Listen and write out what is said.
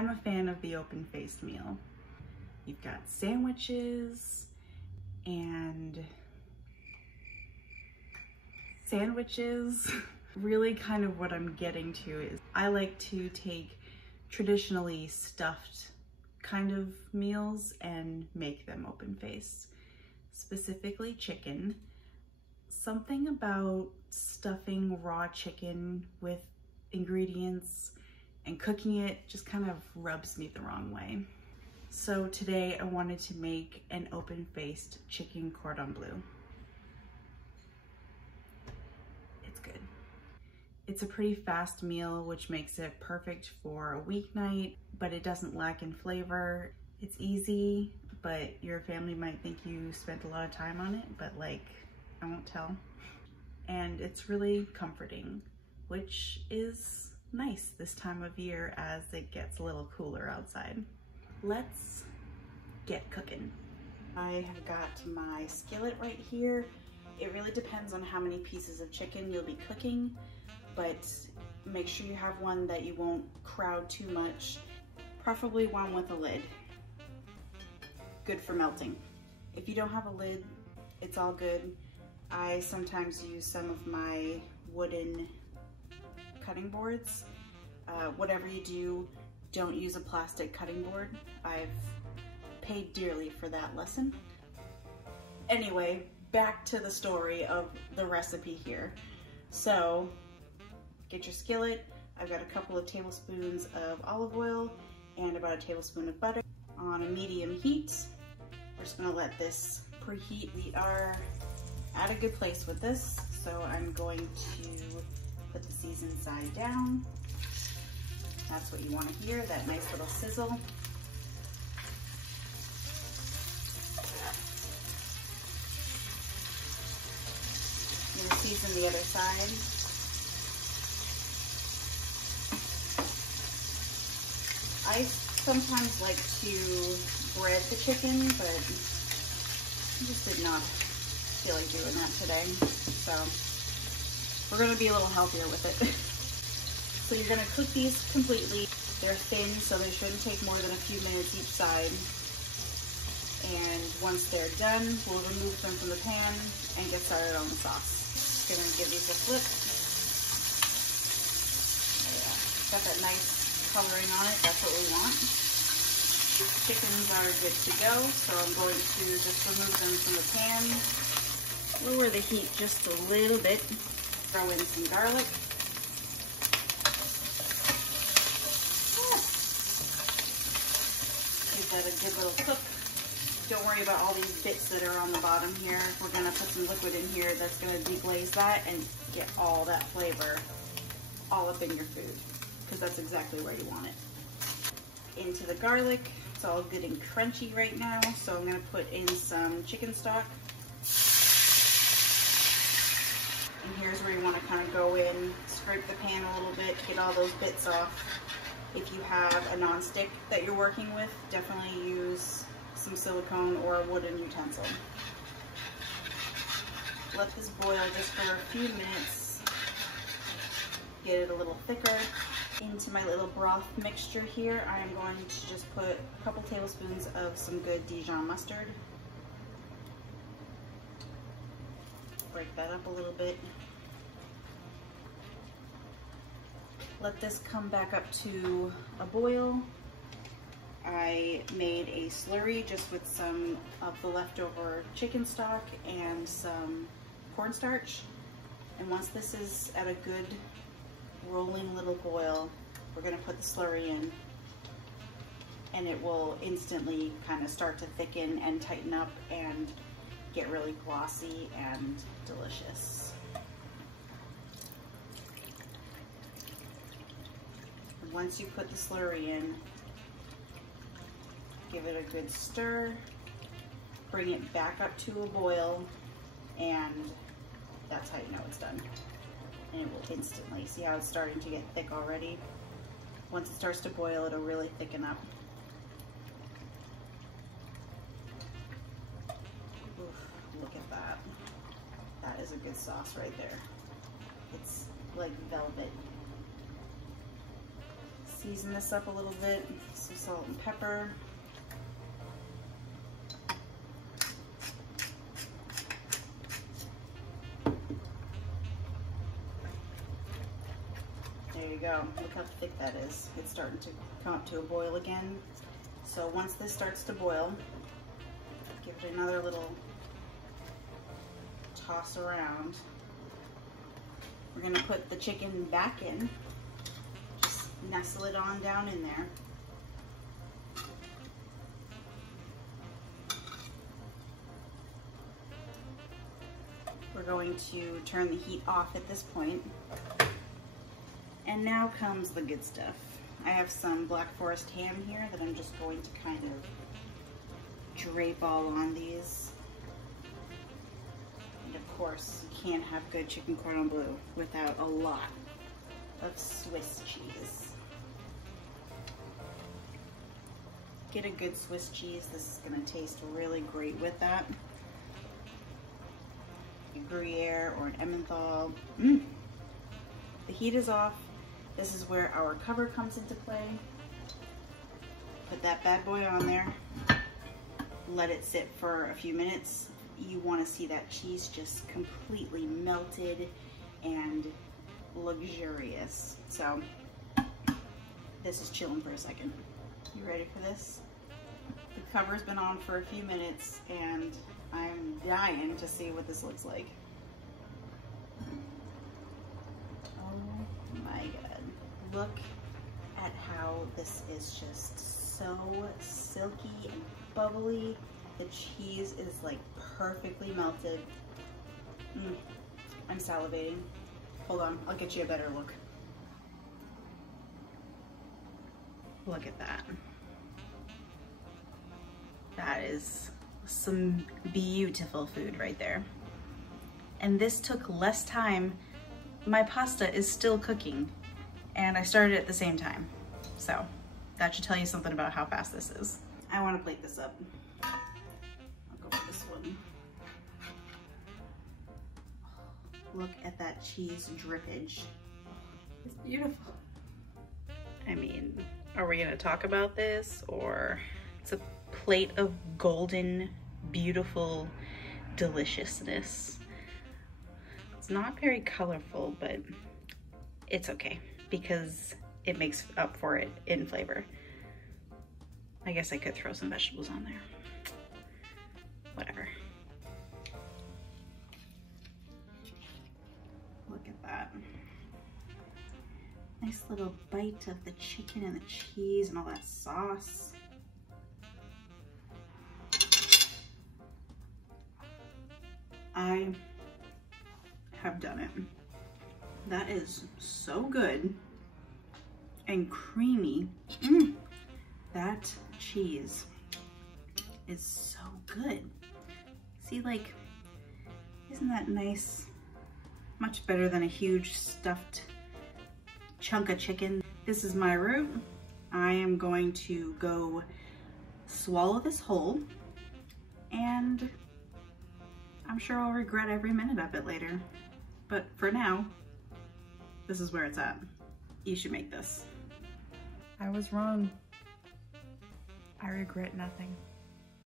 I'm a fan of the open-faced meal. You've got sandwiches and sandwiches. Really kind of what I'm getting to is I like to take traditionally stuffed kind of meals and make them open-faced. Specifically chicken. Something about stuffing raw chicken with ingredients and cooking it just kind of rubs me the wrong way. So today I wanted to make an open-faced chicken cordon bleu. It's good. It's a pretty fast meal, which makes it perfect for a weeknight, but it doesn't lack in flavor. It's easy, but your family might think you spent a lot of time on it, but like, I won't tell. And it's really comforting, which is nice this time of year as it gets a little cooler outside. Let's get cooking. I have got my skillet right here. It really depends on how many pieces of chicken you'll be cooking, but make sure you have one that you won't crowd too much, preferably one with a lid. Good for melting. If you don't have a lid, it's all good. I sometimes use some of my wooden cutting boards. Whatever you do, don't use a plastic cutting board. I've paid dearly for that lesson. Anyway, back to the story of the recipe here. So, get your skillet. I've got a couple of tablespoons of olive oil and about a tablespoon of butter on a medium heat. We're just gonna let this preheat. We are at a good place with this, so I'm going to put the seasoned side down. That's what you want to hear, that nice little sizzle. I'm gonna season the other side. I sometimes like to bread the chicken, but I just did not feel like doing that today. So we're gonna be a little healthier with it. So you're gonna cook these completely. They're thin, so they shouldn't take more than a few minutes each side. And once they're done, we'll remove them from the pan and get started on the sauce. Gonna give these a flip. Yeah, got that nice coloring on it, that's what we want. Chickens are good to go, so I'm going to just remove them from the pan. Lower the heat just a little bit. Throw in some garlic. Give that a good little cook. Don't worry about all these bits that are on the bottom here. We're gonna put some liquid in here that's gonna deglaze that and get all that flavor all up in your food, because that's exactly where you want it. Into the garlic. It's all good and crunchy right now, so I'm gonna put in some chicken stock. And here's where you want to kind of go in, scrape the pan a little bit, get all those bits off. If you have a non-stick that you're working with, definitely use some silicone or a wooden utensil. Let this boil just for a few minutes, get it a little thicker. Into my little broth mixture here, I am going to just put a couple tablespoons of some good Dijon mustard. Break that up a little bit. Let this come back up to a boil. I made a slurry just with some of the leftover chicken stock and some cornstarch. And once this is at a good rolling little boil, we're gonna put the slurry in, and it will instantly kind of start to thicken and tighten up and get really glossy and delicious. Once you put the slurry in, give it a good stir, bring it back up to a boil, and that's how you know it's done. And it will instantly, see how it's starting to get thick already? Once it starts to boil, it'll really thicken up. Oof, look at that. That is a good sauce right there. It's like velvet. Season this up a little bit, some salt and pepper. There you go. Look how thick that is. It's starting to come up to a boil again. So once this starts to boil, give it another little toss around. We're gonna put the chicken back in. Just nestle it on down in there. We're going to turn the heat off at this point. And now comes the good stuff. I have some Black Forest ham here that I'm just going to kind of drape all on these. And of course, you can't have good chicken cordon bleu without a lot of Swiss cheese. Get a good Swiss cheese. This is gonna taste really great with that. A Gruyere or an Emmenthal. The heat is off. This is where our cover comes into play. Put that bad boy on there. Let it sit for a few minutes. You want to see that cheese just completely melted and luxurious. So this is chilling for a second. You ready for this? The cover's been on for a few minutes and I'm dying to see what this looks like. Oh my God. Look at how this is just so silky and bubbly. The cheese is like perfectly melted. I'm salivating. Hold on, I'll get you a better look. Look at that. That is some beautiful food right there. And this took less time. My pasta is still cooking and I started at the same time. So that should tell you something about how fast this is. I want to plate this up. I'll go for this one. Look at that cheese drippage. It's beautiful. I mean, are we gonna talk about this, or it's a plate of golden, beautiful deliciousness. It's not very colorful, but it's okay because it makes up for it in flavor. I guess I could throw some vegetables on there. Whatever. Look at that. Nice little bite of the chicken and the cheese and all that sauce. I have done it. That is so good and creamy. That cheese is so good. See, like, isn't that nice? Much better than a huge stuffed chunk of chicken. This is my route. I am going to go swallow this whole, and I'm sure I'll regret every minute of it later. But for now, this is where it's at. You should make this. I was wrong. I regret nothing.